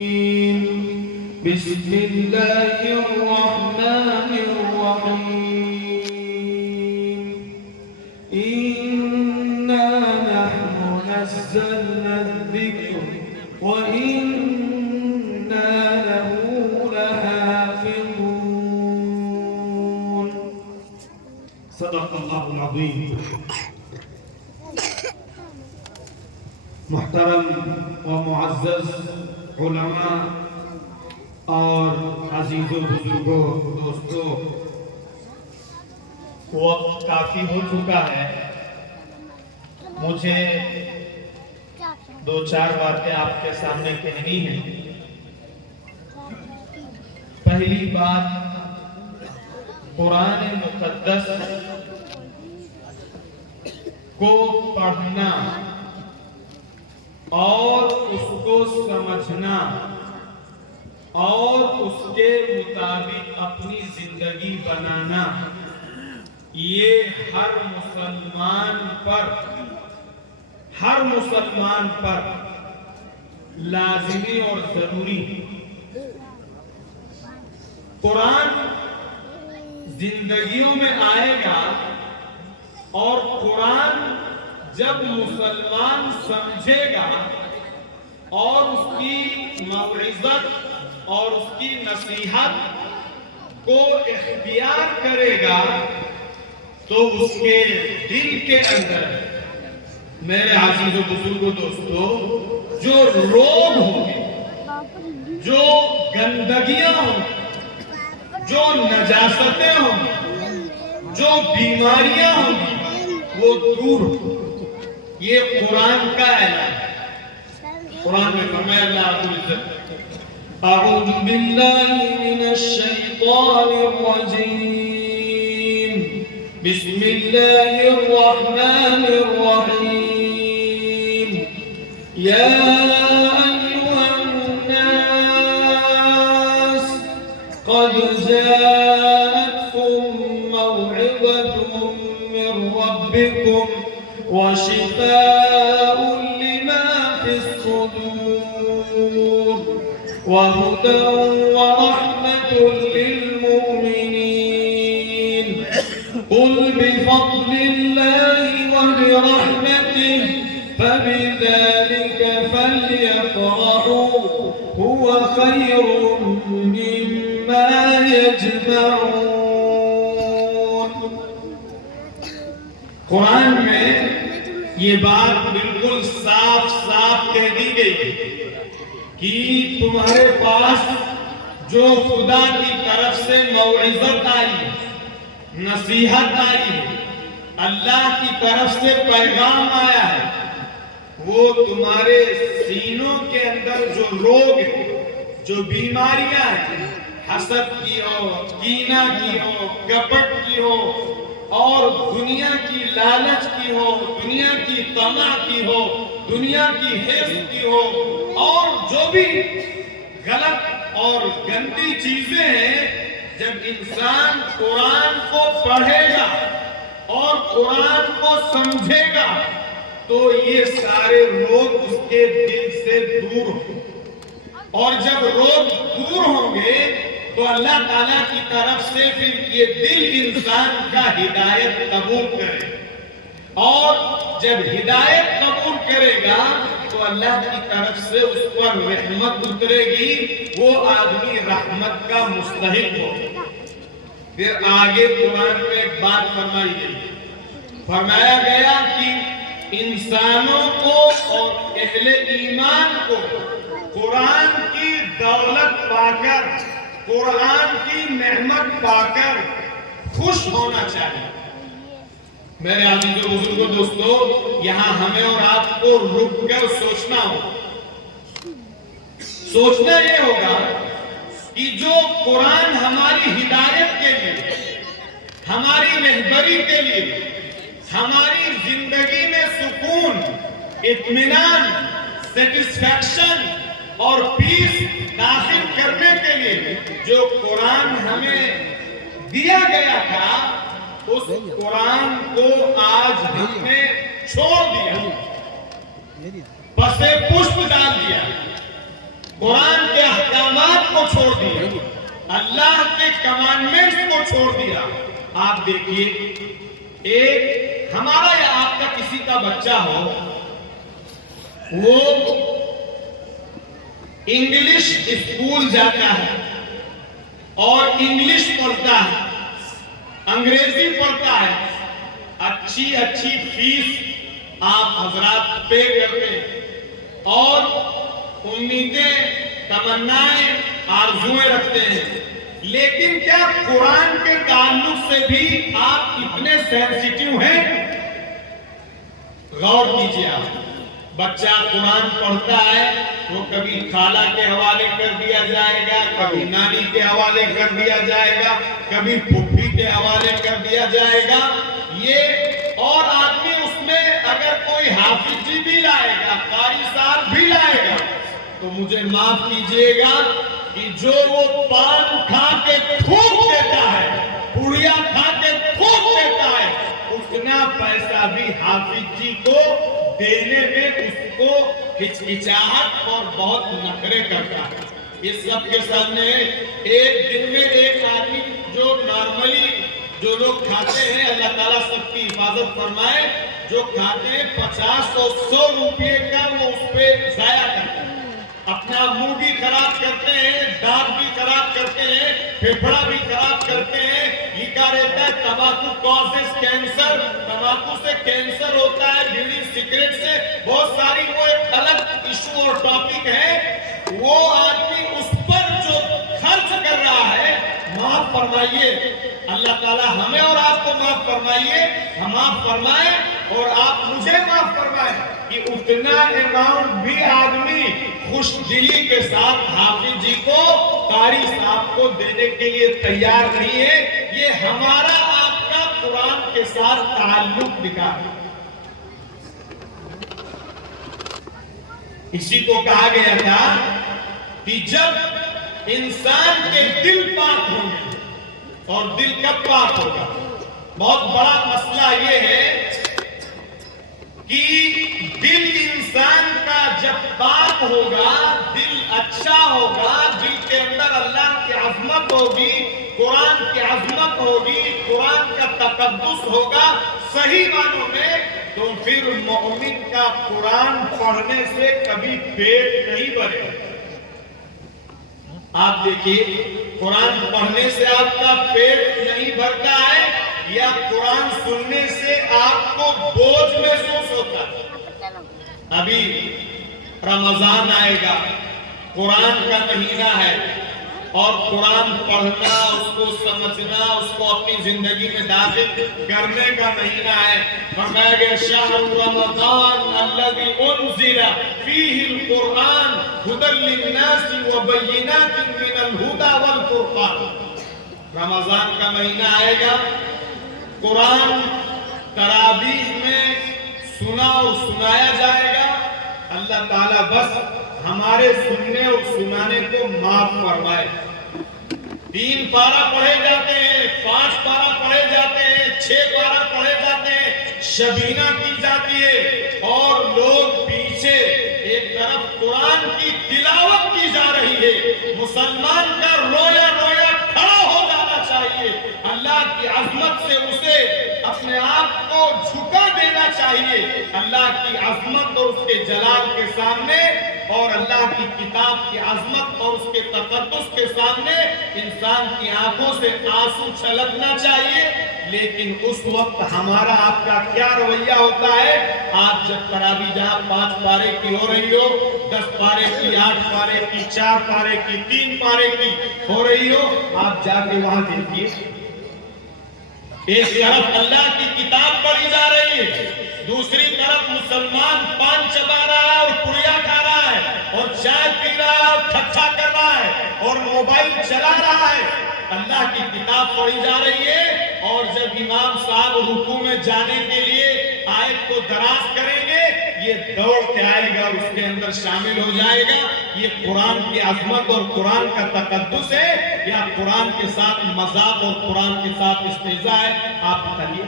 بسم الله الرحمن الرحيم إنا نحن نزلنا الذكر وإنا له لحافظون صدق الله العظيم. محترم و معزز علماء اور عزیزوں بزرگوں دوستوں، وقت کافی ہو چکا ہے. مجھے دو چار باتیں آپ کے سامنے کہنی ہیں. پہلی بات، قرآن مقدس کو پڑھنا اور اس کو سمجھنا اور اس کے مطابق اپنی زندگی بنانا، یہ ہر مسلمان پر لازمی اور ضروری. قرآن زندگیوں میں آئے گا اور قرآن جب مسلمان سمجھے گا اور اس کی موعظت اور اس کی نصیحت کو اختیار کرے گا تو اس کے دل کے اندر، میرے عزیزوں بزرگوں دوستوں، جو روگ ہوں گے، جو گندگیاں ہوں گی، جو نجاستیں ہوں گی، جو بیماریاں ہوں گی، وہ دور ہوں. یہ قرآن کا اعلان ہے. قرآن میں فرمایا اللہ رب العزت، اعوذ باللہ من الشیطان الرجیم، بسم اللہ الرحمن الرحیم، یا ایہا الناس قد جاءتکم موعظۃ من ربکم وشفاء لما في الصدور وهدى ورحمة للمؤمنين قل بفضل الله وبرحمته فبذلك فليفرحوا هو خير مما يجمعون. قرآن میں یہ بات بالکل صاف کہہ دی گئی کہ تمہارے پاس جو خدا کی طرف سے موعظت آئی، نصیحت آئی، اللہ کی طرف سے پیغام آیا ہے، وہ تمہارے سینوں کے اندر جو روگ ہیں، جو بیماریاں ہیں، حسد کی ہو، کینہ کی ہو، کپٹ کی ہو، اور دنیا کی لالچ کی ہو، دنیا کی طمع کی ہو، دنیا کی حرص کی ہو، اور جو بھی غلط اور گندی چیزیں ہیں، جب انسان قرآن کو پڑھے گا اور قرآن کو سمجھے گا تو یہ سارے روگ اس کے دل سے دور ہوں. اور جب روگ دور ہوں گے تو اللہ تعالیٰ کی طرف سے پھر یہ دل انسان کا ہدایت قبول کرے، اور جب ہدایت قبول کرے گا تو اللہ کی طرف سے اس پر رحمت اترے گی، وہ آدمی رحمت کا مستحق ہو. پھر آگے قرآن میں ایک بات فرمائی گئی، فرمایا گیا کہ انسانوں کو اور اہل ایمان کو قرآن کی دولت پا کر، قرآن کی نعمت پا کر خوش ہونا چاہیے. میرے عزیزوں بزرگوں دوستوں، یہاں ہمیں اور آپ کو رک کر سوچنا ہوگا. سوچنا یہ ہوگا کہ جو قرآن ہماری ہدایت کے لیے، ہماری رہبری کے لیے، ہماری زندگی میں سکون، اطمینان، سیٹسفیکشن اور پیس داخل کرنے کے لیے جو قرآن ہمیں دیا گیا تھا، اس قرآن کو آج ہم نے چھوڑ دیا، پسے پشت ڈال دیا. قرآن کے احکامات کو چھوڑ دیا, اللہ کے کمانڈمنٹس کو چھوڑ دیا. آپ دیکھیے, ایک ہمارا یا آپ کا کسی کا بچہ ہو, وہ انگلش اسکول جاتا ہے اور انگلش پڑھتا ہے, انگریزی پڑھتا ہے, اچھی اچھی فیس آپ حضرات پے کرتے ہیں اور امیدیں, تمنائیں, آرزویں رکھتے ہیں, لیکن کیا قرآن کے تعلق سے بھی آپ اتنے سینسیٹیو ہیں؟ غور کیجیے آپ. بچہ قرآن پڑھتا ہے, وہ کبھی خالہ کے حوالے کر دیا جائے گا, کبھی نانی کے حوالے کر دیا جائے گا, کبھی پھوپھی کے حوالے کر دیا جائے گا. یہ اور آدمی اس میں اگر کوئی حافظ جی بھی لائے گا, قاری صاحب بھی لائے گا, تو مجھے معاف کیجیے گا کہ جو وہ پان کھا کے تھوک دیتا ہے, پڑیا کھا کے تھوک دیتا ہے, اتنا پیسہ بھی حافظ جی کو دینے میں اس کو ہچکچاہٹ اور بہت نخرے کرتا ہے. اس سب کے سامنے ایک دن میں ایک آدمی جو نارملی جو لوگ کھاتے ہیں, اللہ تعالیٰ سب کی حفاظت فرمائے, جو کھاتے ہیں 50 اور 100 روپے کا وہ اس پہ ضائع کرتے ہیں, اپنا منہ بھی خراب کرتے ہیں, دانت بھی خراب کرتے ہیں, پھیپھڑا بھی خراب کرتے ہیں. لکھا رہتا ہے تمباکو کازز کینسر, تمباکو سے کینسر ہوتا ہے, بیڑی سگریٹ سے, بہت ساری وہ ایک الگ ایشو اور ٹاپک ہے. وہ آدمی اس پر جو خرچ کر رہا ہے, معاف فرمائیے, اللہ تعالیٰ ہمیں اور آپ کو معاف فرمائیے, ہم معاف فرمائیں اور آپ مجھے معاف فرمائیں کہ اتنا اماؤنٹ بھی آدمی خوش دلی کے ساتھ حافظ جی کو, قاری صاحب کو دینے کے لیے تیار نہیں ہے. یہ ہمارا آپ کا قرآن کے ساتھ تعلق دکھا ہے. اسی کو کہا گیا تھا کہ جب انسان کے دل پاک ہوں گے, اور دل کب پاک ہوگا؟ بہت بڑا مسئلہ یہ ہے کہ دل انسان کا جب پاک ہوگا, دل اچھا ہوگا, دل کے اندر اللہ کی عظمت ہوگی, قرآن کی عظمت ہوگی, قرآن کا تقدس ہوگا صحیح معنوں میں, تو پھر مومن کا قرآن پڑھنے سے کبھی پیٹ نہیں بھرے. آپ دیکھیے, قرآن پڑھنے سے آپ کا پیٹ نہیں بھرتا ہے یا قرآن سننے سے آپ کو بوجھ محسوس ہوتا ہے. ابھی رمضان آئے گا, قرآن کا مہینہ ہے, اور قرآن پڑھنا, اس کو سمجھنا, اس کو اپنی زندگی میں داخل کرنے کا مہینہ ہے. فرمایا گیا شہر رمضان الذی انزل فیہ القرآن ھدی للناس وبینات من الھدی والفرقان. رمضان کا مہینہ آئے گا, قرآن تراویح میں سنا اور سنایا جائے گا. اللہ تعالیٰ بس ہمارے سننے اور سنانے کو معاف فرمائے. 3 پارہ پڑھے جاتے ہیں, 5 پارہ پڑھے جاتے ہیں, 6 پارہ پڑھے جاتے ہیں, شبینہ کی جاتی ہے, اور لوگ پیچھے ایک طرف قرآن کی تلاوت کی جا رہی ہے. مسلمان کا رویا رویا کھڑا ہو جانا چاہیے. اللہ کی عظمت سے اسے اپنے آپ کو جھکا دینا چاہیے. اللہ کی عظمت اور اس کے جلال کے سامنے, اور اللہ کی کتاب کی عظمت اور اس کے تقدس کے سامنے انسان کی آنکھوں سے آنسو چھلکنا چاہیے. لیکن اس وقت ہمارا آپ کا کیا رویہ ہوتا ہے؟ آپ جب تراویح جہاں 5 پارے کی ہو رہی ہو, 10 پارے کی, 8 پارے کی, 4 پارے کی, 3 پارے کی ہو رہی ہو, آپ جا کے وہاں دیکھیے, ایک طرف اللہ کی کتاب پڑھی جا رہی ہے, دوسری طرف مسلمان پان چبا رہا ہے اور پڑیا کھا رہا ہے, اور چائے پی رہا ہے, اور ٹھٹھا کر رہا ہے, اور موبائل چلا رہا ہے. اللہ کی کتاب پڑھی جا رہی ہے, اور جب امام صاحب رکوع میں جانے کے لیے آیت کو دراز کریں گے, یہ دوڑ کے آئے گا, اس کے اندر شامل ہو جائے گا. یہ قرآن کی عظمت اور قرآن کا تقدس ہے یا قرآن کے ساتھ مذاق اور قرآن کے ساتھ استہزاء ہے؟ آپ بتائیے.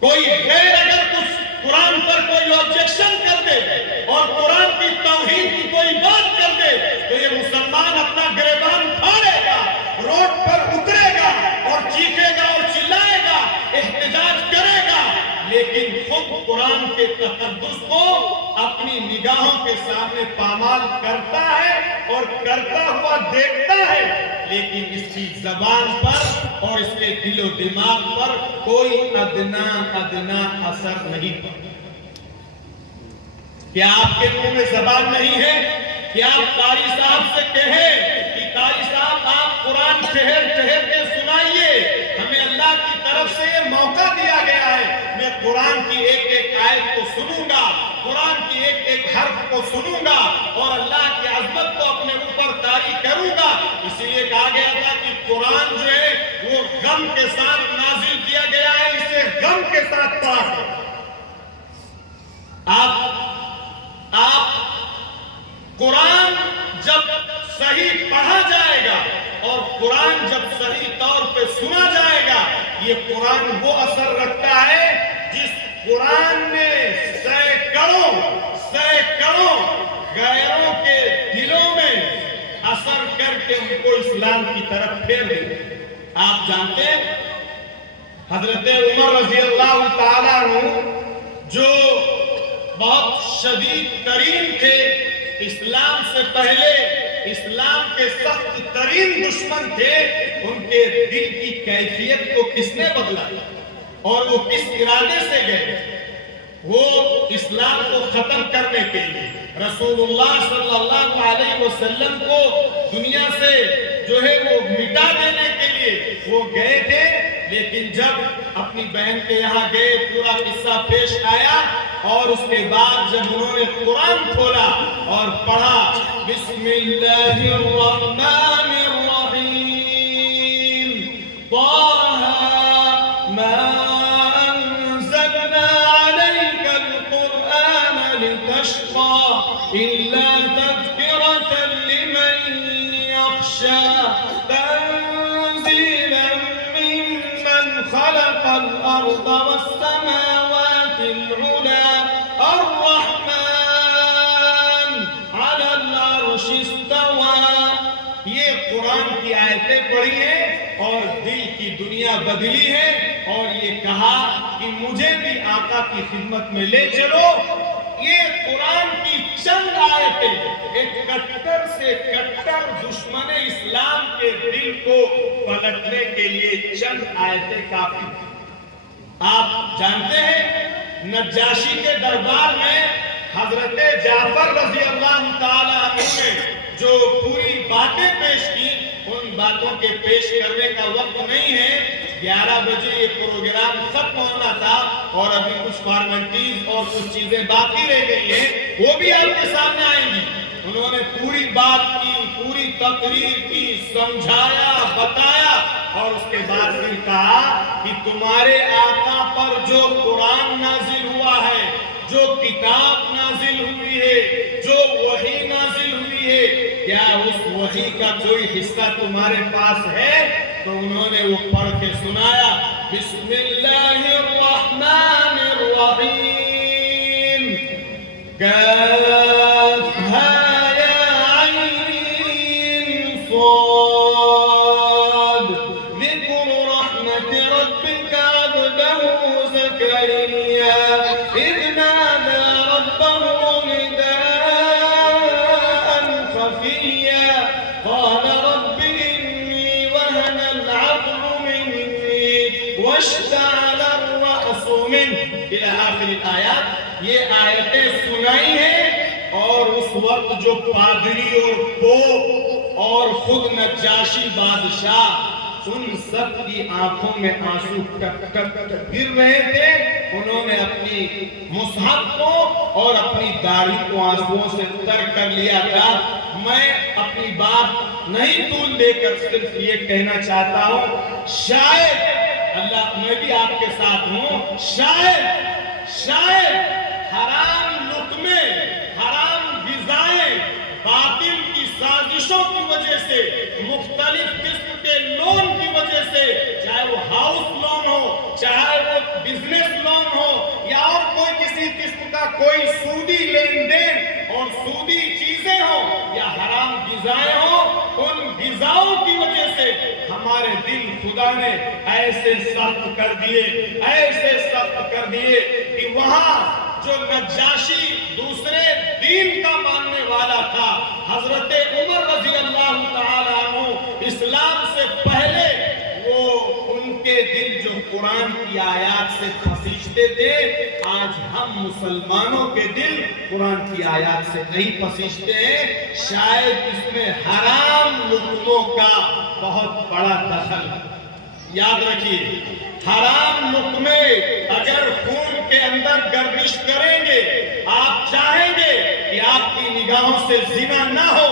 کوئی غیر اگر کچھ قرآن پر کوئی آبجیکشن کر دے اور قرآن کی توحید کی کوئی بات کر دے, تو یہ مسلمان تقدس کو اپنی نگاہوں کے سامنے پامال کرتا ہے اور کرتا ہوا دیکھتا ہے، لیکن اس کی زبان پر اور اس کے دل و دماغ پر کوئی ادنا اثر نہیں پڑتا۔ کیا آپ کے منہ میں زبان نہیں ہے؟ کیا آپ قاری صاحب سے کہیں کہ قاری صاحب آپ قرآن ٹھہر ٹھہر کے سنائیے، ہمیں اللہ کی طرف سے یہ موقع دیا گیا ہے، میں قرآن کی ایک ایک آیت کو سنوں گا، قرآن کی ایک ایک حرف کو سنوں گا اور اللہ کی عظمت کو اپنے اوپر طاری کروں گا۔ اسی لیے کہا گیا تھا کہ قرآن جو ہے وہ غم کے ساتھ نازل کیا گیا ہے، اسے غم کے ساتھ پڑھا کرو۔ آپ قرآن جب صحیح پڑھا جائے گا اور قرآن جب صحیح طور پہ سنا جائے گا، یہ قرآن وہ اثر رکھتا ہے جس قرآن نے سینکڑوں غیروں کے دلوں میں اثر کر کے ان کو اسلام کی طرف پھیر دیا۔ آپ جانتے ہیں حضرت عمر رضی اللہ تعالیٰ عنہ جو بہت شدید ترین تھے، اسلام سے پہلے اسلام کے سخت ترین دشمن تھے، ان کے دل کی کیفیت کو کس نے بدلا اور وہ کس ارادے سے گئے؟ وہ اسلام کو ختم کرنے کے لیے، رسول اللہ صلی اللہ علیہ وسلم کو دنیا سے جو ہے وہ مٹا دینے کے لیے وہ گئے تھے، لیکن جب اپنی بہن کے یہاں گئے پورا قصہ پیش آیا اور اس کے بعد جب انہوں نے قرآن کھولا اور پڑھا بسم اللہ الرحمن الرحیم طه ما انزلنا عليك القرآن لتشقى إلا تذكرة لمن يخشى تنزيلا ممن خلق الأرض والسماوات العلى الرحمن على العرش استوى۔ یہ قرآن کی آیتیں پڑھی ہیں اور دل کی دنیا بدلی ہے اور یہ کہا کہ مجھے بھی آقا کی خدمت میں لے چلو۔ یہ قرآن کی چند آیتیں ایک کٹر سے کٹر دشمن اسلام کے دل کو پلٹنے کے لیے چند آیتیں کافی ہیں۔ آپ جانتے ہیں نجاشی کے دربار میں حضرت جعفر رضی اللہ تعالیٰ عنہ نے جو پوری باتیں پیش کی، ان باتوں کے پیش کرنے کا وقت نہیں ہے، 11 بجے یہ پروگرام ختم ہونا تھا اور ابھی کچھ فارمیلٹیز اور کچھ چیزیں باقی رہ گئی ہیں، وہ بھی آپ کے سامنے آئیں گی۔ انہوں نے پوری بات کی، پوری تقریر کی، سمجھایا، بتایا اور اس کے بعد پھر کہا کہ تمہارے آقا پر جو قرآن نازل ہوا ہے، جو کتاب نازل ہوئی ہے، جو وحی نازل ہوئی ہے، کیا اس وحی کا کوئی حصہ تمہارے پاس ہے؟ تو انہوں نے وہ پڑھ کے سنایا بسم اللہ الرحمن الرحیم کافہا یا عین صاد ذکر رحمت ربک عبدہ زکریا اذ نادى ربه نداء خفيا قال رب إني وهن العظم مني واشتعل الرأس منه إلى آخر الآيات۔ یہ آیتیں سنائی ہیں اور اس وقت جو پادری اور پوپ اور خود نجاشی بادشاہ ان سب کی آنکھوں میں آنسو ٹپ ٹپ گر رہے تھے، انہوں نے اپنی مصحف کو اور اپنی داڑھی کو آنسوؤں سے تر کر لیا تھا۔ میں اپنی بات نہیں طول دے کر صرف یہ کہنا چاہتا ہوں، شاید اللہ میں بھی آپ کے ساتھ ہوں، شاید حرام لقمے، حرام غذائیں، باطل کی سازشوں کی وجہ سے، مختلف قسم کے لون کی وجہ سے، چاہے وہ ہاؤس لون ہو، چاہے وہ بزنس لون ہو یا اور کوئی کسی قسم کا کوئی سودی لین دین اور سودی چیزیں ہوں یا حرام غذائیں ہوں، ان غذاؤں کی وجہ سے ہمارے دل خدا نے ایسے سخت کر دیے کہ وہاں جو نجاشی دوسرے دین کا ماننے والا تھا، حضرت عمر رضی اللہ تعالیٰ عنہ اسلام سے پہلے وہ ان کے دل جو قرآن کی آیات سے پسیجتے تھے، آج ہم مسلمانوں کے دل قرآن کی آیات سے نہیں پسیجتے ہیں۔ شاید اس میں حرام لقموں کا بہت بڑا دخل ہے۔ یاد رکھیے، حرام لقمے اگر خون کے اندر گردش کریں گے، آپ چاہیں گے کہ آپ کی نگاہوں سے زنا نہ ہو،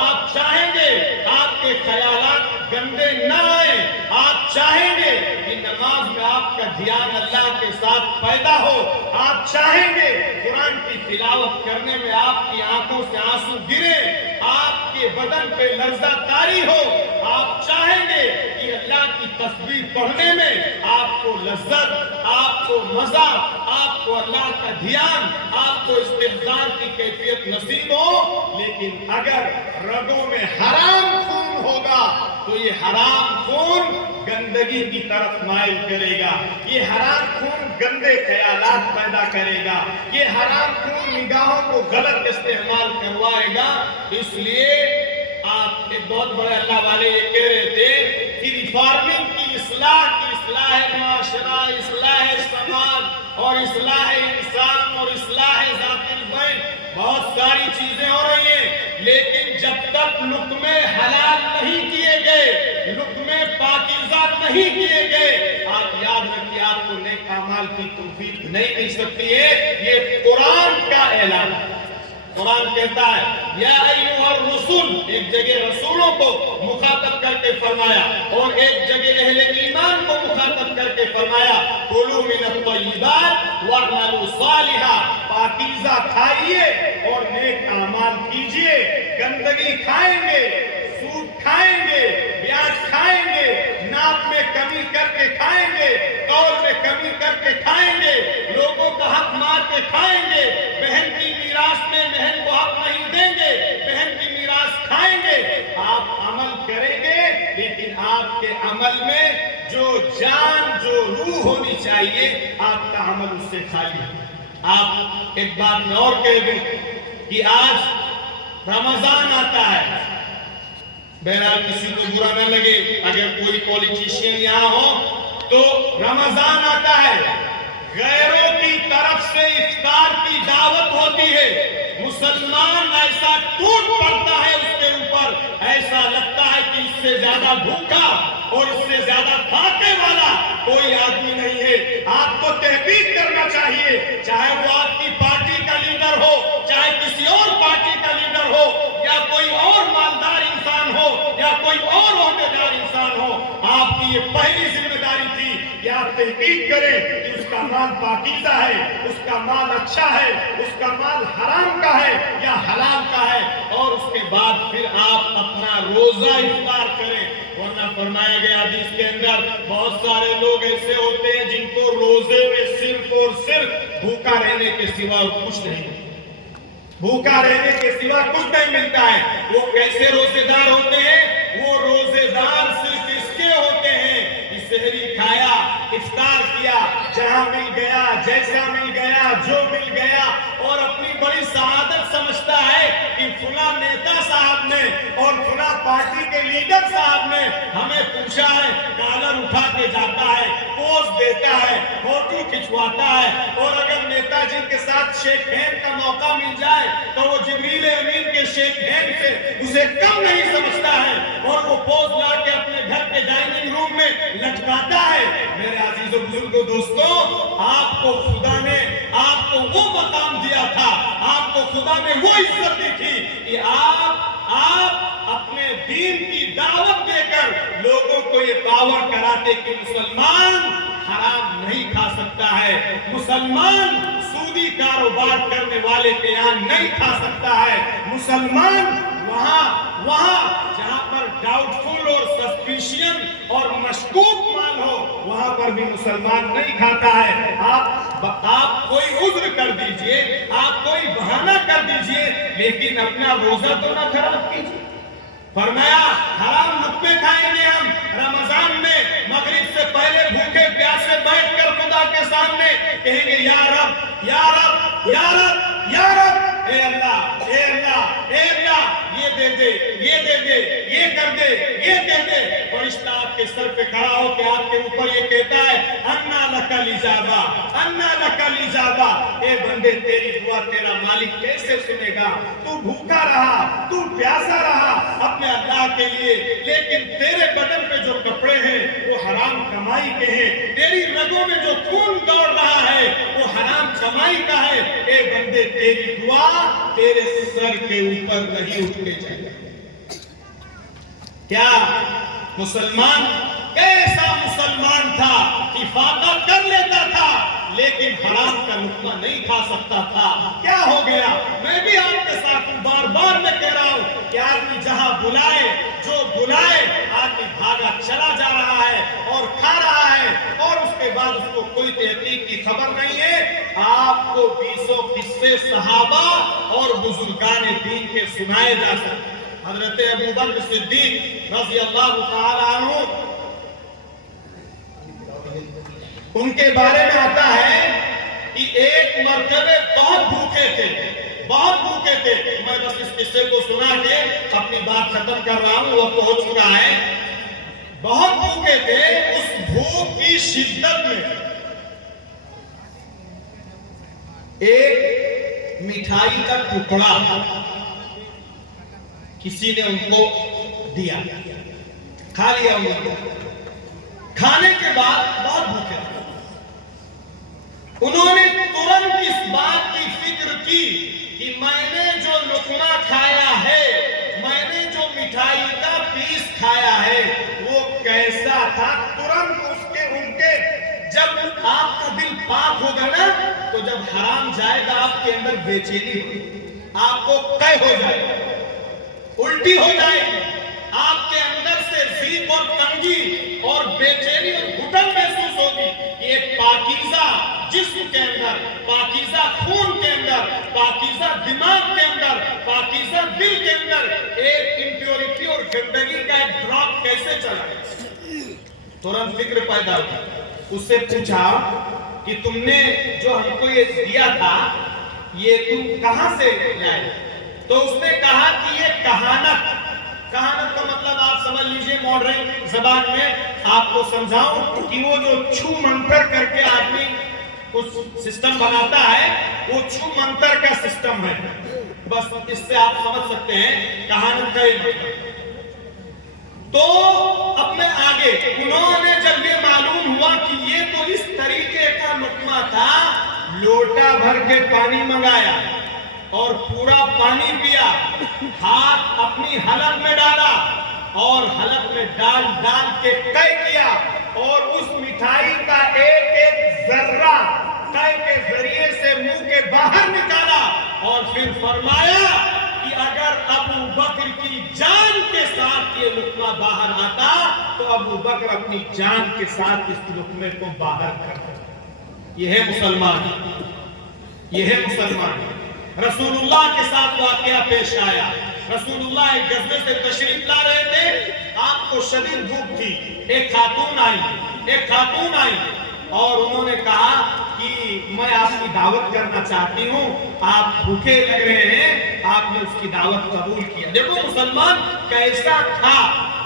آپ چاہیں گے آپ کے خیالات گندے نہ آئیں، آپ چاہیں گے کہ نماز میں آپ کا دھیان اللہ کے ساتھ پیدا ہو، آپ چاہیں گے قرآن کی تلاوت کرنے میں آپ کی آنکھوں سے آنسو گرے، آپ کے بدن پہ لرزہ طاری ہو، آپ چاہیں گے کہ اللہ کی تسبیح پڑھنے میں آپ کو لذت، آپ کو مزہ، آپ کو اللہ کا دھیان، آپ کو استحضار کی کیفیت نصیب ہو، لیکن اگر رگوں میں حرام خون ہوگا تو یہ حرام خون گندگی کی طرف مائل کرے گا، یہ حرام خون گندے خیالات پیدا کرے گا، یہ حرام خون نگاہوں کو غلط استعمال کروائے گا۔ اس لیے آپ ایک بہت بڑے اللہ والے یہ کہہ رہے تھے کہ ریفارمنگ کی اصلاح معاشرہ، اصلاح سماج اور اصلاح انسان اور اصلاح ذات البین، بہت ساری چیزیں ہو رہی ہیں، لیکن جب تک لقمے حلال نہیں کیے گئے، لقمے پاکیزہ نہیں کیے گئے، آپ یاد رکھیے آپ کو نیک اعمال کی توفیق نہیں مل سکتی ہے۔ یہ قرآن کا اعلان ہے۔ قرآن کہتا ہے یا ایھا الرسل، ایک جگہ رسولوں کو مخاطب کر کے فرمایا اور ایک جگہ اہل ایمان کو مخاطب کر کے فرمایا کلوا من الطیبات واعملوا صالحا، پاکیزہ کھائیے اور نیک اعمال کیجئے۔ گندگی کھائیں گے، سود کھائیں گے، پیاز کھائیں گے، ناپ میں کمی کر کے کھائیں گے، طور میں کمی کر کے کھائیں گے، لوگوں کا حق مار کے کھائیں گے، بہن کی میراث میں بہن کو حق نہیں دیں گے، بہن کی میراث کھائیں گے۔ آپ عمل کریں گے، لیکن آپ کے عمل میں جو جان، جو روح ہونی چاہیے، آپ کا عمل اس سے خالی ہے۔ آپ ایک بات میں اور کہہ دوں کہ آج رمضان آتا ہے، بہرحال کسی کو برا نہ لگے اگر کوئی پولیٹیشین یہاں ہو، تو رمضان آتا ہے، غیروں کی طرف سے افطار کی دعوت ہوتی ہے، مسلمان ایسا ٹوٹ پڑتا ہے اس کے اوپر، ایسا لگتا ہے کہ اس سے زیادہ بھوکا اور اس سے زیادہ پھاکے والا کوئی آدمی نہیں ہے۔ آپ کو تحقیق کرنا چاہیے، چاہے وہ آپ کی پارٹی کا لیڈر ہو، چاہے کسی اور پارٹی کا لیڈر ہو، یا کوئی اور مالدار انسان ہو، یا کوئی اور عہدیدار انسان ہو، آپ کی یہ پہلی ذمہ داری تھی کہ آپ تحقیق کریں کہ اس کا مال پاکیزہ ہے، اس کا مال اچھا ہے، اس کا مال حرام کا ہے یا حلال کا ہے، اور اس کے بعد پھر آپ اپنا روزہ افطار کریں۔ ورنہ فرمایا گیا حدیث کے اندر بہت سارے لوگ ایسے ہوتے ہیں جن کو روزے میں صرف اور صرف بھوکا رہنے کے سوا کچھ نہیں، بھوکا رہنے کے سوا کچھ نہیں ملتا ہے۔ وہ کیسے روزے دار ہوتے ہیں؟ وہ روزے دار صرف اس کے ہوتے ہیں کہ سحری کھایا، افطار کیا، جہاں مل گیا، جیسا مل گیا، جو مل گیا، اور اپنی بڑی سعادت سمجھتا ہے کہ فلاں نیتا صاحب نے اور فلاں پارٹی کے لیڈر صاحب نے ہمیں پوچھا ہے، کالر اٹھا کے جاتا ہے، پوز دیتا ہے، فوٹو کھنچواتا ہے، اور اگر نیتا جی کے ساتھ شیک ہینڈ کا موقع مل جائے تو وہ جبریل امین کے شیک ہینڈ سے اسے کم نہیں سمجھتا ہے، اور وہ پوز لا کے اپنے گھر کے ڈائننگ روم میں لٹکاتا ہے۔ میرے عزیز و بزرگوں، دوستوں، آپ کو خدا نے آپ کو وہ مقام دیا تھا، آپ کو خدا نے وہ عزت دی تھی کہ آپ اپنے دین کی دعوت دے کر لوگوں کو یہ باور کراتے کہ مسلمان حرام نہیں کھا سکتا ہے، مسلمان سودی کاروبار کرنے والے کے یہاں نہیں کھا سکتا ہے، مسلمان وہاں جہاں پر ڈاؤٹ فل اور سسپیشن اور مشکوک مال ہو وہاں پر بھی مسلمان نہیں کھاتا ہے۔ آپ کوئی عذر کر دیجئے، آپ کوئی بہانہ کر دیجئے، لیکن اپنا روزہ تو نہ خراب کیجئے۔ فرمایا حرام لقمے کھائیں گے ہم رمضان میں، مغرب سے پہلے بھوکے پیاسے بیٹھ کر خدا کے سامنے کہیں گے یا رب یا رب یا رب، اے اللہ اے اللہ اے اللہ، یہ دے دے یہ دے دے یہ کر دے یہ دے دے۔ فرشتہ آپ کے سر پہ کھڑا ہو کے آپ کے اوپر یہ کہتا ہے انا لک الاجابہ انا لک الاجابہ، اے بندے تیری دعا تیرا مالک کیسے سنے گا؟ تو بھوکا رہا، تو پیاسا رہا اپنے اللہ کے لیے، لیکن تیرے بدن پہ جو کپڑے ہیں وہ حرام کمائی کے ہیں، تیری رگوں میں جو خون دوڑ رہا ہے وہ حرام کمائی کا ہے۔ اے بندے تیری دعا تیرے سر کے اوپر نہیں اٹھ کے جائے گا۔ کیا مسلمان کیسا مسلمان تھا کہ فاقہ کر لیتا تھا لیکن حرام کا لقمہ نہیں کھا سکتا تھا؟ کیا ہو گیا؟ میں بھی آپ کے ساتھ بار بار میں کہہ رہا ہوں کہ آدمی جہاں بلائے جو بلائے آدمی بھاگا چلا جا رہا ہے اور کھا رہا ہے، اور اس کے بعد اس کو کوئی تحقیق کی خبر نہیں ہے۔ آپ کو 20 قصے صحابہ اور بزرگان دین کے سنائے جا سکتے۔ حضرت ابوبکر صدیق رضی اللہ تعالیٰ عنہ، ان کے بارے میں آتا ہے کہ ایک مرتبہ بہت بھوکے تھے، بہت بھوکے تھے۔ میں بس اس قصے کو سنا کے اپنی بات ختم کر رہا ہوں، وقت ہو چکا ہے۔ بہت بھوکے تھے، اس بھوک کی شدت میں ایک مٹھائی کا ٹکڑا کسی نے ان کو دیا، کھا لیا انہوں نے۔ کھانے کے بعد بہت بھوکے تھے، انہوں نے ترنت اس بات کی فکر کی کہ میں نے جو لقمہ کھایا ہے، میں نے جو مٹھائی کا پیس کھایا ہے وہ کیسا تھا۔ ترنت ان کے جب آپ کا دل پاک ہوگا نا تو جب حرام جائے گا آپ کے اندر بے چینی ہوگی، آپ کو قے ہو جائے گا، الٹی ہو جائے گی، آپ کے اندر سے ضیق اور تنگی اور بے چینی اور گھٹن محسوس ہوگی۔ ایک پاکیزہ جسم کے اندر، پاکیزہ خون کے اندر، پاکیزہ دماغ کے اندر، پاکیزہ دل کے اندر ایک امپیورٹی اور گندگی کا ایک ڈراپ کیسے چلا ہے؟ ترنت فکر پیدا ہوئی۔ اس سے پوچھا کہ تم نے جو ہم کو یہ دیا تھا یہ تم کہاں سے لائے؟ تو اس نے کہا کہ یہ کہانت کا مطلب آپ سمجھ لیجئے ماڈرن زبان میں آپ کو سمجھاؤں کہ وہ جو چھو منتر کر کے آدمی کچھ سسٹم بناتا ہے، وہ چھو منتر کا سسٹم ہے۔ بس اس سے آپ سمجھ سکتے ہیں کہانت کا مطلب۔ تو اپنے آگے انہوں نے جب یہ معلوم ہوا کہ یہ تو اس طریقے کا لقمہ تھا، لوٹا بھر کے پانی منگایا اور پورا پانی پیا، ہاتھ اپنی حلق میں ڈالا اور حلق میں ڈال ڈال کے قے کیا، اور اس مٹھائی کا ایک ایک ذرہ قے کے ذریعے سے منہ کے باہر نکالا، اور پھر فرمایا کہ اگر ابو بکر کی جان کے ساتھ یہ لقمہ باہر آتا تو ابو بکر اپنی جان کے ساتھ اس لقمے کو باہر کرتا۔ یہ ہے مسلمان، یہ ہے مسلمان۔ رسول اللہ کے ساتھ واقعہ پیش آیا۔ رسول اللہ ایک غزوے سے تشریف لا رہے تھے، آپ کو شدید بھوک تھی۔ ایک خاتون آئی اور انہوں نے کہا کہ میں آپ کی دعوت کرنا چاہتی ہوں، آپ بھوکے لگ رہے ہیں۔ آپ نے اس کی دعوت قبول کیا۔ دیکھو مسلمان کیسا تھا۔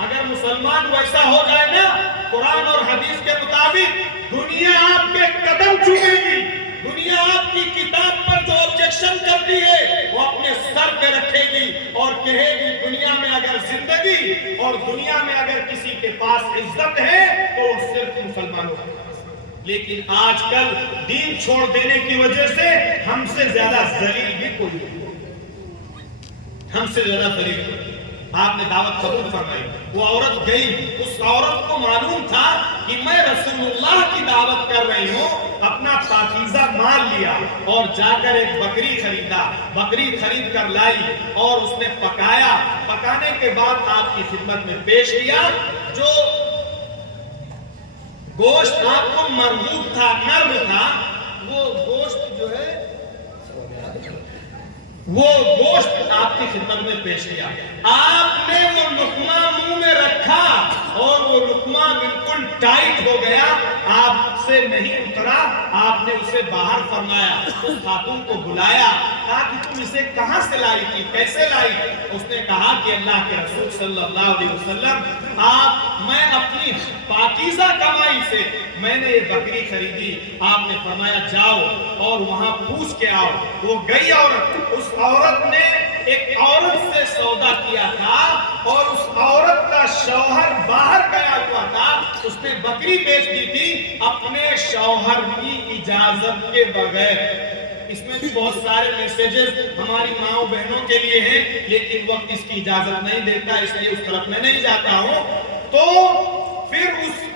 اگر مسلمان ویسا ہو جائے نا قرآن اور حدیث کے مطابق، دنیا آپ کے قدم چومے گی، دنیا آپ کی کتاب پر جو آبجیکشن کرتی ہے وہ اپنے سر پہ رکھے گی اور کہے گی دنیا میں اگر زندگی اور دنیا میں اگر کسی کے پاس عزت ہے تو وہ صرف مسلمانوں کے پاس۔ لیکن آج کل دین چھوڑ دینے کی وجہ سے ہم سے زیادہ ذلیل بھی کوئی نہیں، ہم سے زیادہ ذلیل کوئی۔ آپ نے دعوت قبول فرمائی، وہ عورت گئی، اس عورت کو معلوم تھا کہ میں رسول اللہ کی دعوت کر رہی ہوں، اپنا پاکیزہ مال لیا اور جا کر ایک بکری خریدا، بکری خرید کر لائی اور اس نے پکایا۔ پکانے کے بعد آپ کی خدمت میں پیش کیا۔ جو گوشت آپ کو مرغوب تھا، نرم تھا، وہ گوشت جو ہے وہ گوشت آپ کی خدمت میں پیش کیا۔ آپ نے وہ لقمہ منہ میں رکھا اور وہ لقمہ بالکل ٹائٹ ہو گیا۔ آپ سے نہیں اترا، آپ نے اسے باہر فرمایا، اس خاتون کو بلایا، کہا کہ تم اسے کہاں سے لائی تھی، کیسے لائی؟ اس نے کہا کہ اللہ کے رسول صلی اللہ علیہ وسلم میں اپنی پاکیزہ کمائی سے میں نے یہ بکری خریدی۔ آپ نے فرمایا جاؤ اور وہاں پوچھ کے آؤ۔ وہ گئی عورت، اس عورت نے ایک عورت سے سودا کیا تھا اور اس عورت کا شوہر باہر گیا ہوا تھا، اس نے بکری بیچ دی تھی اپنے شوہر کی اجازت کے بغیر۔ اس میں بھی بہت سارے میسیجز ہماری ماں بہنوں کے لیے ہیں، لیکن وقت اس کی اجازت نہیں دیتا، اس لیے اس طرف میں نہیں جاتا ہوں۔ تو پھر اس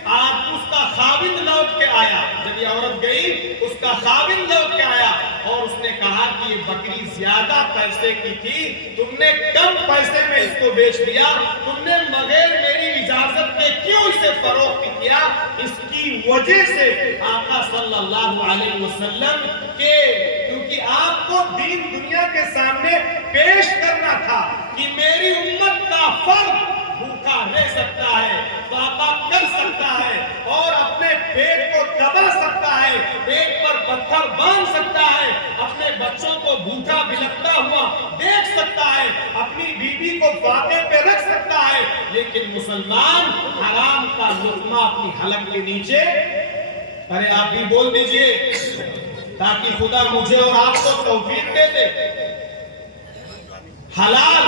کا خاوند لوٹ کے آیا، جب یہ عورت گئی اس کا خاوند لوٹ کے آیا اور اس نے کہا کہ یہ بکری زیادہ پیسے کی تھی، تم نے کم پیسے میں اس کو بیچ دیا، تم نے بغیر میری اجازت کے کیوں اسے فروخت کیا؟ اس کی وجہ سے آقا صلی اللہ علیہ وسلم کے، کیونکہ آپ کو دین دنیا کے سامنے پیش کرنا تھا کہ میری امت کا فرد بھوکا رہ سکتا ہے، فاقہ کر سکتا ہے اور اپنے پیٹ کو دبا سکتا ہے، پیٹ پر پتھر باندھ سکتا ہے، اپنے بچوں کو بھوکا بلکتا ہوا دیکھ سکتا ہے، اپنی بیوی کو فاقے پہ رکھ سکتا ہے، لیکن مسلمان حرام کا لقمہ اپنی حلق کے نیچے، ارے آپ بھی بول دیجئے تاکہ خدا مجھے اور آپ کو توفیق دے دے۔ حرام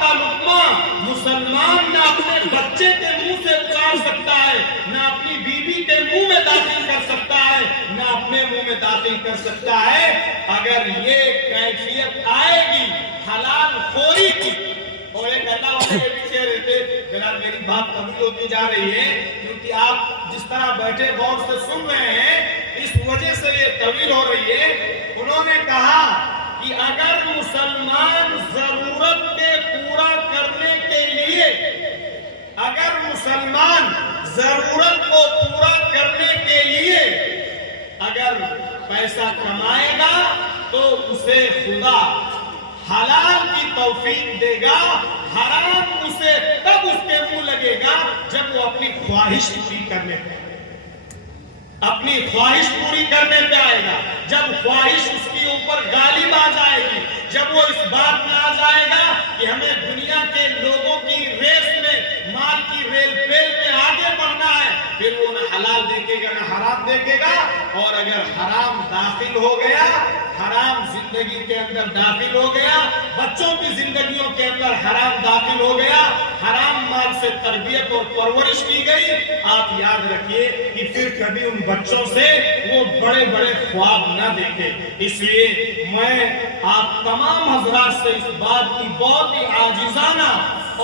کا لقمہ مسلمان نہ اپنے بچے کے منہ سے اتار سکتا ہے، نہ اپنی بیوی کے منہ میں داخل کر سکتا ہے، نہ اپنے منہ میں داخل کر سکتا ہے۔ اگر یہ کیفیت آئے گی حلال خوری کی، اور ایک اللہ والے یہ بھی کہہ رہے تھے، جناب میری بات طویل ہوتی جا رہی ہے کیونکہ آپ جس طرح بیٹھے غور سے سن رہے ہیں اس وجہ سے یہ طویل ہو رہی ہے۔ انہوں نے کہا کہ اگر مسلمان ضرورت کے پورا کرنے کے لیے، اگر مسلمان ضرورت کو پورا کرنے کے لیے اگر پیسہ کمائے گا تو اسے خدا حلال کی توفیق دے گا، حرام اسے تب اس کے منہ لگے گا جب وہ اپنی خواہش پوری کرنے پہ، اپنی خواہش پوری کرنے پہ آئے گا، جب خواہش اس کی اوپر غالب آ جائے گی، جب وہ اس بات میں آ جائے گا کہ ہمیں دنیا کے لوگوں کی ریس میں، مال کی ریل پیل میں آگے بڑھنا ہے، پھر وہ نہ حلال دیکھے گا نہ حرام دیکھے گا۔ اور اگر حرام داخل ہو گیا، حرام زندگی کے اندر داخل ہو گیا، بچوں کی زندگیوں کے اندر حرام داخل ہو گیا، حرام مال سے تربیت اور پرورش کی گئی، آپ یاد رکھیے کہ پھر کبھی ان بچوں سے وہ بڑے بڑے خواب نہ دیکھے۔ اس لیے میں آپ تمام حضرات سے اس بات کی بہت ہی عاجزانہ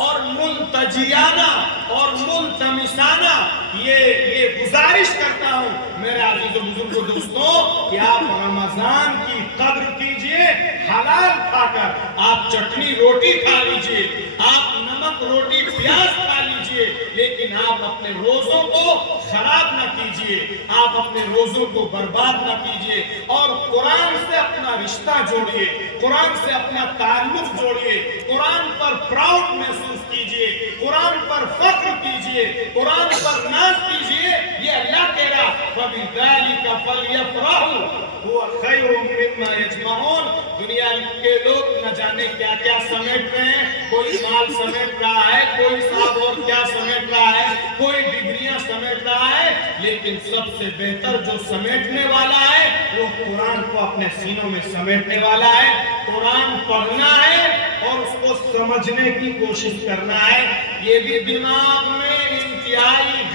اور ملتجیانہ اور ملتمسانہ یہ گزارش کرتا ہوں میرے عزیز و بزرگوں دوستوں کہ آپ رمضان کی قدر کیجئے، حلال کھا کر آپ چٹنی روٹی کھا لیجئے، آپ نمک روٹی پیاز کھا لیجئے، لیکن آپ اپنے روزوں کو خراب نہ کیجئے، آپ اپنے روزوں کو برباد نہ کیجئے، اور قرآن سے اپنا رشتہ جوڑیے، قرآن سے اپنا تعلق جوڑیے، قرآن پر پراؤڈ محسوس کیجئے، قرآن پر فخر کیجئے، قرآن پر ناز کیجئے۔ یہ اللہ کہہ رہا فَبِذَلِكَ فَلْيَفْرَحُوا هُوَ خَيْرٌ مِّمَّا يَجْمَعُونَ۔ دنیا کے لوگ نہ جانے کیا کیا سمیٹ رہے ہیں، کوئی مال سمیٹ رہا ہے، کوئی صاحب اور کیا سمیٹ رہا ہے، کوئی ڈگریاں سمیٹ رہا ہے، لیکن سب سے بہتر جو سمیٹنے والا ہے وہ قرآن کو اپنے سینوں میں سمیٹنے والا ہے۔ قرآن پڑھنا ہے اور اس کو سمجھنے کی کوشش کرنا ہے۔ یہ بھی دماغ میں انتہائی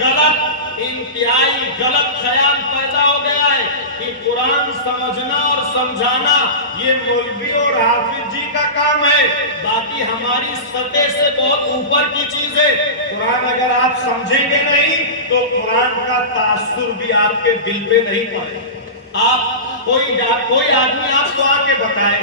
غلط خیال پیدا ہو گیا ہے کہ قرآن سمجھنا اور سمجھانا یہ مولوی اور حافظ جی کا کام ہے، باقی ہماری سطح سے بہت اوپر کی چیز ہے۔ قرآن اگر آپ سمجھیں گے نہیں تو قرآن کا تاثر بھی آپ کے دل پہ نہیں پڑے۔ آپ کوئی آدمی آپ کو آ کے بتائے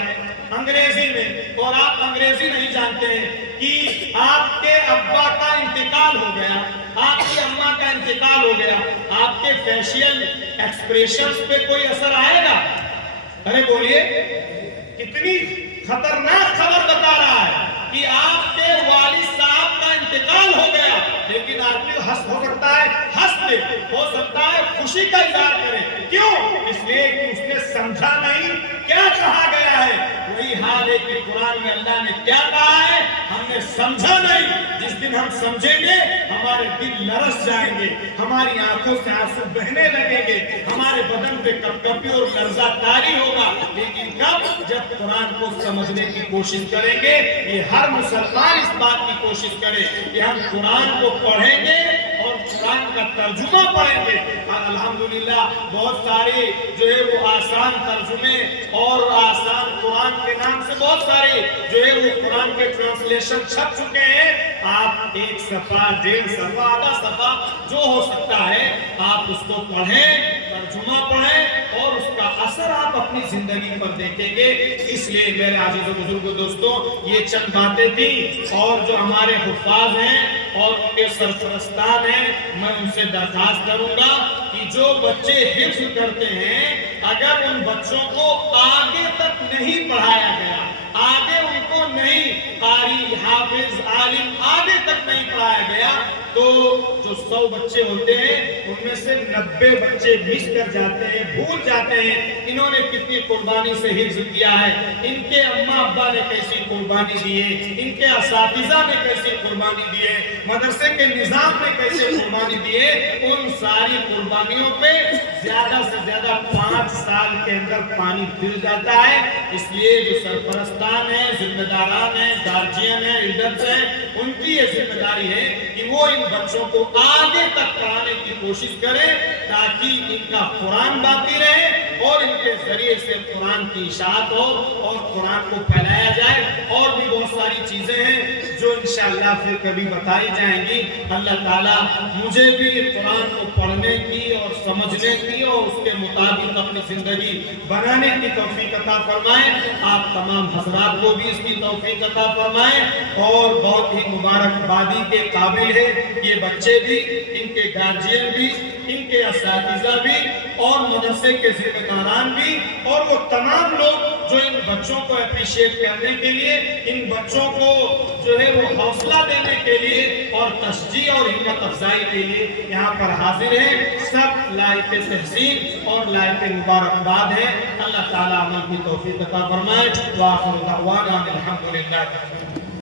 انگریزی میں، اور آپ انگریزی نہیں جانتے ہیں، کہ آپ کے ابا کا انتقال ہو گیا، آپ کی اماں کا انتقال ہو گیا، آپ کے فیشیل ایکسپریشنز پہ کوئی اثر آئے گا؟ ارے بولیے، کتنی خطرناک خبر بتا رہا ہے کہ آپ کے والد صاحب کا انتقال ہو گیا، لیکن آدمی ہنس ہو سکتا ہے ہنس لے، ہو سکتا ہے خوشی کا اظہار کرے، کیوں؟ اس لیے کہ اس نے سمجھا نہیں کیا کہا گیا ہے۔ وہی حال ہے کہ قرآن میں اللہ نے کیا کہا ہے ہم نے سمجھا نہیں۔ جس دن ہم سمجھیں گے ہمارے دل لرز جائیں گے، ہماری آنکھوں سے آنسو بہنے لگیں گے، ہمارے بدن پہ کپکپی اور لرزہ طاری ہوگا۔ لیکن کب؟ جب قرآن کو سمجھنے کی کوشش کریں گے۔ یہ ہر مسلمان اس بات کی کوشش کرے کہ ہم قرآن کو پڑھیں گے اور قرآن کا ترجمہ پڑھیں گے۔ اور الحمدللہ بہت سارے جو ہے وہ آسان ترجمے اور آسان قرآن کے نام سے بہت سارے جو ہے وہ قرآن کے ٹرانسلیشن چھپ چکے ہیں۔ آپ ایک صفحہ، 1.5 صفحہ، آدھا صفحہ جو ہو سکتا ہے آپ اس کو پڑھیں، ترجمہ پڑھیں اور اس کا اثر آپ اپنی زندگی پر دیکھیں گے۔ اس لیے میرے عزیز و بزرگ دوستوں، یہ چند باتیں تھیں، اور جو ہمارے حفاظ ہیں اور ان کے سرپرستان ہیں، میں ان سے درخواست کروں گا کہ جو بچے حفظ کرتے ہیں، اگر ان بچوں کو آگے تک نہیں پڑھایا گیا، آگے ان کو نہیں قاری، حافظ، عالم آگے تک نہیں پڑھایا گیا، تو جو 100 بچے ہوتے ہیں ان میں سے 90 بچے مس کر جاتے ہیں، بھول جاتے ہیں انہوں نے کتنی قربانی سے حفظ کیا ہے، ان کے اماں ابا نے کیسی قربانی دی ہے، ان کے اساتذہ نے کیسی قربانی دی ہے، مدرسے کے نظام نے کیسے قربانی دی ہے۔ ان ساری قربانیوں پہ زیادہ سے زیادہ 5 سال کے اندر پانی پھر جاتا ہے۔ اس لیے جو سرپرستان ہیں، ذمہ داران ہیں، گارجین ہیں، ایلڈرز ہیں، ان کی یہ ذمہ داری ہے کہ وہ ان بچوں کو آگے تک پڑھانے کی کوشش کریں تاکہ ان کا قرآن باقی رہے اور ان کے ذریعے سے قرآن کی اشاعت ہو اور قرآن کو پھیلایا جائے۔ اور بھی بہت ساری چیزیں ہیں جو انشاءاللہ پھر کبھی بتائی جائیں گی۔ اللہ تعالیٰ مجھے بھی قرآن کو پڑھنے کی اور سمجھنے کی اور اس کے مطابق اپنی زندگی بنانے کی توفیق عطا فرمائے۔ آپ تمام حضرات کو بھی اس کی توفیق عطا فرمائے، اور بہت ہی مبارکبادی کے قابل ہے یہ بچے بھی، ان کے گارجین بھی، ان کے اساتذہ بھی، اور مدرسے کے ذمہ داران بھی، اور وہ تمام لوگ جو ان بچوں کو اپریشیٹ کرنے کے لیے، ان بچوں کو جو ہے وہ حوصلہ دینے کے لیے اور تشجیع اور ہمت افزائی کے لیے یہاں پر حاضر ہیں، سب لائق تحسین اور لائق مبارکباد ہیں۔ اللہ تعالیٰ عمل کی توفیق عطا فرمائے۔ وآخر دعوانا الحمدللہ۔